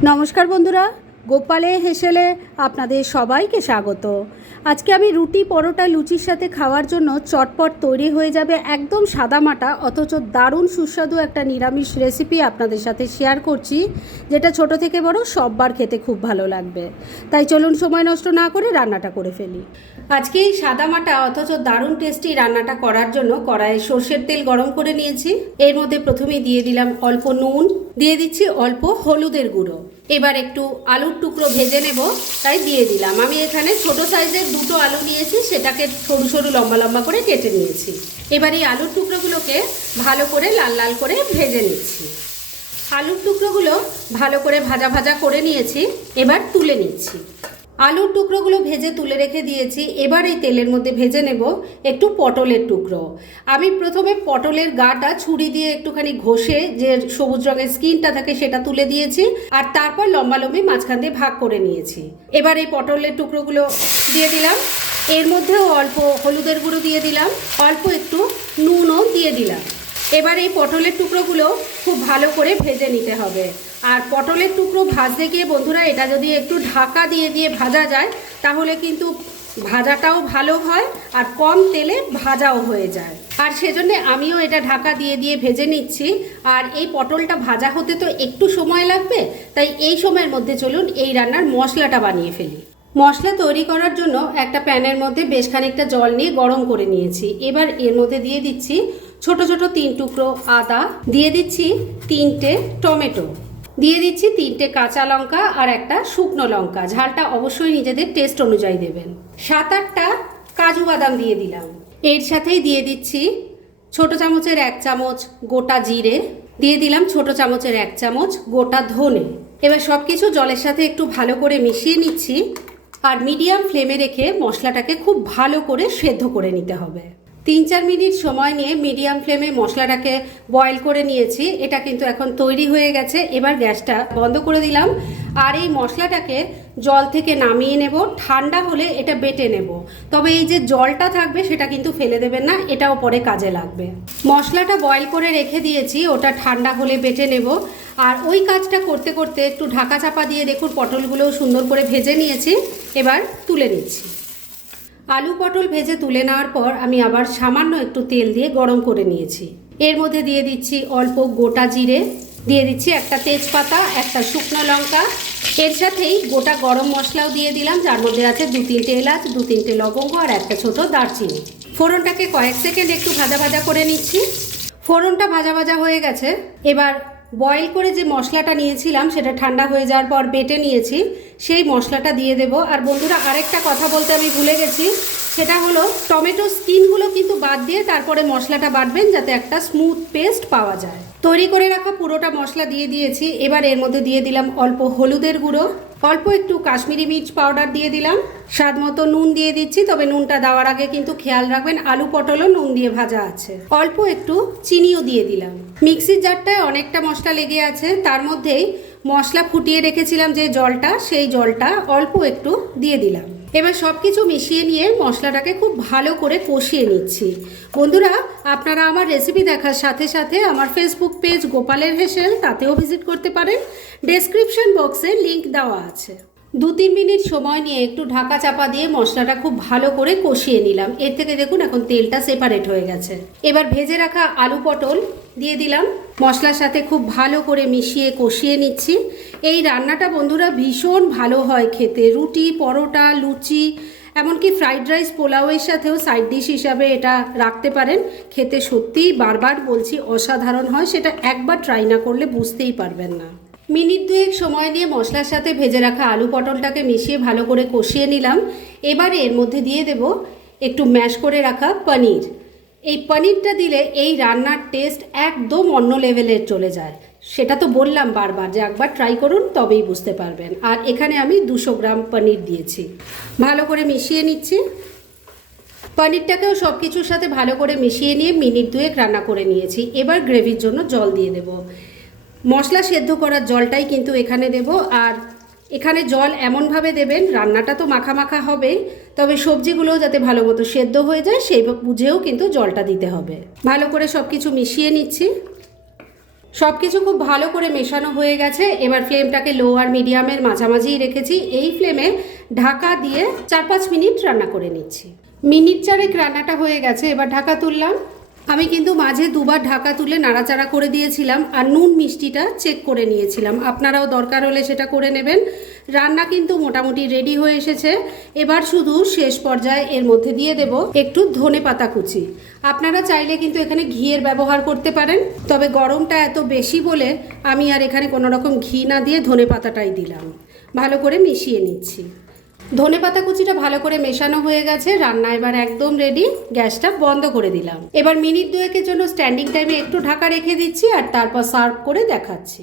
নমস্কার বন্ধুরা গোপালে হেসেলে আপনাদের সবাইকে স্বাগত। আজকে আমি রুটি, পরোটা, লুচির সাথে খাওয়ার জন্য চটপট তৈরি হয়ে যাবে একদম সাদামাটা অথচ দারুণ সুস্বাদু একটা নিরামিষ রেসিপি আপনাদের সাথে শেয়ার করছি, যেটা ছোট থেকে বড় সববার খেতে খুব ভালো লাগবে। তাই চলুন সময় নষ্ট না করে রান্নাটা করে ফেলি। আজকে এই সাদামাটা অথচ দারুণ টেস্টি রান্নাটা করার জন্য কড়াইয়ে সর্ষের তেল গরম করে নিয়েছি। এর মধ্যে প্রথমেই দিয়ে দিলাম অল্প নুন, দিয়ে দিচ্ছি অল্প হলুদের গুঁড়ো। এবার একটু আলুর টুকরো ভেজে নেব, তাই দিয়ে দিলাম। আমি এখানে ছোট সাইজের দুটো আলু নিয়েছি, সেটাকে সরু সরু লম্বা লম্বা করে কেটে নিয়েছি। এবার এই আলুর টুকরোগুলোকে ভালো করে লাল লাল করে ভেজে নিচ্ছি। আলুর টুকরোগুলো ভালো করে ভাজা ভাজা করে নিয়েছি, এবার তুলে নিচ্ছি। আলুর টুকরোগুলো ভেজে তুলে রেখে দিয়েছি। এবার এই তেলের মধ্যে ভেজে নেব একটু পটলের টুকরো। আমি প্রথমে পটলের গাটা ছুরি দিয়ে একটুখানি ঘষে যে সবুজ রঙের স্কিনটা থাকে সেটা তুলে দিয়েছি আর তারপর লম্বা লম্বি মাঝখান দিয়ে ভাগ করে নিয়েছি। এবার এই পটলের টুকরোগুলো দিয়ে দিলাম। এর মধ্যেও অল্প হলুদের গুঁড়ো দিয়ে দিলাম। অল্প একটু নুনও দিয়ে দিলাম। এবার এই পটলের টুকরোগুলো খুব ভালো করে ভেজে নিতে হবে। আর পটলের টুকরো ভাজতে গিয়ে বন্ধুরা, এটা যদি একটু ঢাকা দিয়ে দিয়ে ভাজা যায়, তাহলে কিন্তু ভাজাটাও ভালো হয় আর কম তেলে ভাজাও হয়ে যায়। আর সেজন্য আমিও এটা ঢাকা দিয়ে দিয়ে ভেজে নিচ্ছি। আর এই পটলটা ভাজা হতে তো একটু সময় লাগবে, তাই এই সময়ের মধ্যে চলুন এই রান্নার মশলাটা বানিয়ে ফেলি। মশলা তৈরি করার জন্য একটা প্যানের মধ্যে বেশ খানিকটা জল নিয়ে গরম করে নিয়েছি। এবার এর মধ্যে দিয়ে দিচ্ছি ছোট ছোট তিন টুকরো আদা, দিয়ে দিচ্ছি তিনটে টমেটো। দিয়ে দিচ্ছি তিনটে কাঁচা লঙ্কা আর একটা শুকনো লঙ্কা। ঝালটা অবশ্যই নিজেদের টেস্ট অনুযায়ী দেবেন। সাত আটটা কাজু বাদাম দিয়ে দিলাম। এর সাথেই দিয়ে দিচ্ছি ছোট চামচের এক চামচ গোটা জিরে। দিয়ে দিলাম ছোট চামচের এক চামচ গোটা ধনে। এবার সব কিছু জলের সাথে একটু ভালো করে মিশিয়ে নিচ্ছি। আর মিডিয়াম ফ্লেমে রেখে মশলাটাকে খুব ভালো করে সেদ্ধ করে নিতে হবে। তিন চার মিনিট সময় নিয়ে মিডিয়াম ফ্লেমে মশলাটাকে বয়েল করে নিয়েছি। এটা কিন্তু এখন তৈরি হয়ে গেছে। এবার গ্যাসটা বন্ধ করে দিলাম। আর এই মশলাটাকে জল থেকে নামিয়ে নেব। ঠান্ডা হলে এটা বেটে নেব। তবে এই যে জলটা থাকবে, সেটা কিন্তু ফেলে দেবেন না। এটাও পরে কাজে লাগবে। মশলাটা বয়েল করে রেখে দিয়েছি। ওটা ঠান্ডা হলে বেটে নেব। আর ওই কাজটা করতে করতে একটু ঢাকা চাপা দিয়ে দেখুন, পটলগুলোও সুন্দর করে ভেজে নিয়েছি। এবার তুলে নিচ্ছি। আলু পটল ভেজে তুলে নেওয়ার পর আমি আবার সামান্য একটু তেল দিয়ে গরম করে নিয়েছি। এর মধ্যে দিয়ে দিচ্ছি অল্প গোটা জিরে, দিয়ে দিচ্ছি একটা তেজপাতা, একটা শুকনো লঙ্কা। এর সাথেই গোটা গরম মশলাও দিয়ে দিলাম, যার মধ্যে আছে দু তিনটে এলাচ, দু তিনটে লবঙ্গ আর একটা ছোট দারচিনি। ফোড়নটাকে কয়েক সেকেন্ড একটু ভাজা ভাজা করে নিচ্ছি। ফোড়নটা ভাজা ভাজা হয়ে গেছে। এবার বয়েল করে যে মশলাটা নিয়েছিলাম, সেটা ঠান্ডা হয়ে যাওয়ার পর বেটে নিয়েছি, সেই মশলাটা দিয়ে দেব। আর বন্ধুরা, আরেকটা কথা বলতে আমি ভুলে গেছি, সেটা হলো টমেটো স্কিনগুলো কিন্তু বাদ দিয়ে তারপরে মশলাটা বাটবেন যাতে একটা স্মুথ পেস্ট পাওয়া যায়। তৈরি করে রাখা পুরোটা মশলা দিয়ে দিয়েছি। এবার এর মধ্যে দিয়ে দিলাম অল্প হলুদের গুঁড়ো। অল্প একটু কাশ্মীরি মির্চ পাউডার দিয়ে দিলাম। স্বাদ মতো নুন দিয়ে দিচ্ছি, তবে নুনটা দেওয়ার আগে কিন্তু খেয়াল রাখবেন, আলু পটলও নুন দিয়ে ভাজা আছে। অল্প একটু চিনিও দিয়ে দিলাম। মিক্সির জারটায় অনেকটা মশলা লেগে আছে, তার মধ্যেই মশলা ফুটিয়ে রেখেছিলাম যে জলটা, সেই জলটা অল্প একটু দিয়ে দিলাম। এবার সব কিছু মিশিয়ে নিয়ে মশলাটাকে খুব ভালো করে কষিয়ে নিচ্ছি। বন্ধুরা, আপনারা আমার রেসিপি দেখার সাথে সাথে আমার ফেসবুক পেজ গোপালের হেসেল, তাতেও ভিজিট করতে পারেন। ডেসক্রিপশন বক্সে লিংক দেওয়া আছে। দু তিন মিনিট সময় নিয়ে একটু ঢাকা চাপা দিয়ে মশলাটা খুব ভালো করে কষিয়ে নিলাম। এর থেকে দেখুন এখন তেলটা সেপারেট হয়ে গেছে। এবার ভেজে রাখা আলু পটল দিয়ে দিলাম। মশলার সাথে খুব ভালো করে মিশিয়ে কষিয়ে নিচ্ছি। এই রান্নাটা বন্ধুরা ভীষণ ভালো হয় খেতে। রুটি, পরোটা, লুচি, এমনকি ফ্রাইড রাইস, পোলাওয়ের সাথেও সাইড ডিশ হিসাবে এটা রাখতে পারেন। খেতে সত্যিই বারবার বলছি অসাধারণ হয়, সেটা একবার ট্রাই না করলে বুঝতেই পারবেন না। মিনিট দুয়েক সময় নিয়ে মশলার সাথে ভেজে রাখা আলু পটলটাকে মিশিয়ে ভালো করে কষিয়ে নিলাম। এবারে এর মধ্যে দিয়ে দেব একটু ম্যাশ করে রাখা পনির। এই পনিরটা দিলে এই রান্নার টেস্ট একদম অন্য লেভেলের চলে যায়। সেটা তো বললাম বারবার যে একবার ট্রাই করুন, তবেই বুঝতে পারবেন। আর এখানে আমি দুশো গ্রাম পনির দিয়েছি। ভালো করে মিশিয়ে নিচ্ছি। পনিরটাকেও সব কিছুর সাথে ভালো করে মিশিয়ে নিয়ে মিনিট দুয়েক রান্না করে নিয়েছি। এবার গ্রেভির জন্য জল দিয়ে দেব। মশলা সেদ্ধ করার জলটাই কিন্তু এখানে দেব। আর এখানে জল এমনভাবে দেবেন, রান্নাটা তো মাখা মাখা হবেই, তবে সবজিগুলোও যাতে ভালো মতো সেদ্ধ হয়ে যায়, সেই বুঝেও কিন্তু জলটা দিতে হবে। ভালো করে সব কিছু মিশিয়ে নিচ্ছি। সব কিছু খুব ভালো করে মেশানো হয়ে গেছে। এবার ফ্লেমটাকে লো আর মিডিয়ামের মাঝামাঝি রেখেছি। এই ফ্লেমে ঢাকা দিয়ে চার পাঁচ মিনিট রান্না করে নিচ্ছি। মিনিট চারেক রান্নাটা হয়ে গেছে, এবার ঢাকা তুললাম। আমি কিন্তু মাঝে দুবার ঢাকা তুলে নাড়াচাড়া করে দিয়েছিলাম আর নুন মিষ্টিটা চেক করে নিয়েছিলাম। আপনারাও দরকার হলে সেটা করে নেবেন। রান্না কিন্তু মোটামুটি রেডি হয়ে এসেছে। এবার শুধু শেষ পর্যায়ে এর মধ্যে দিয়ে দেব একটু ধনে পাতা কুচি। আপনারা চাইলে কিন্তু এখানে ঘিয়ের ব্যবহার করতে পারেন। তবে গরমটা এত বেশি বলে আমি আর এখানে কোনো রকম ঘি না দিয়ে ধনে পাতাটাই দিলাম। ভালো করে মিশিয়ে নিচ্ছি। ধনে পাতা কুচিটা ভালো করে মেশানো হয়ে গেছে। রান্না এবার একদম রেডি গ্যাসটা বন্ধ করে দিলাম। এবার মিনিট দুয়েকের জন্য স্ট্যান্ডিং টাইমে একটু ঢাকা রেখে দিচ্ছি আর তারপর সার্ভ করে দেখাচ্ছি।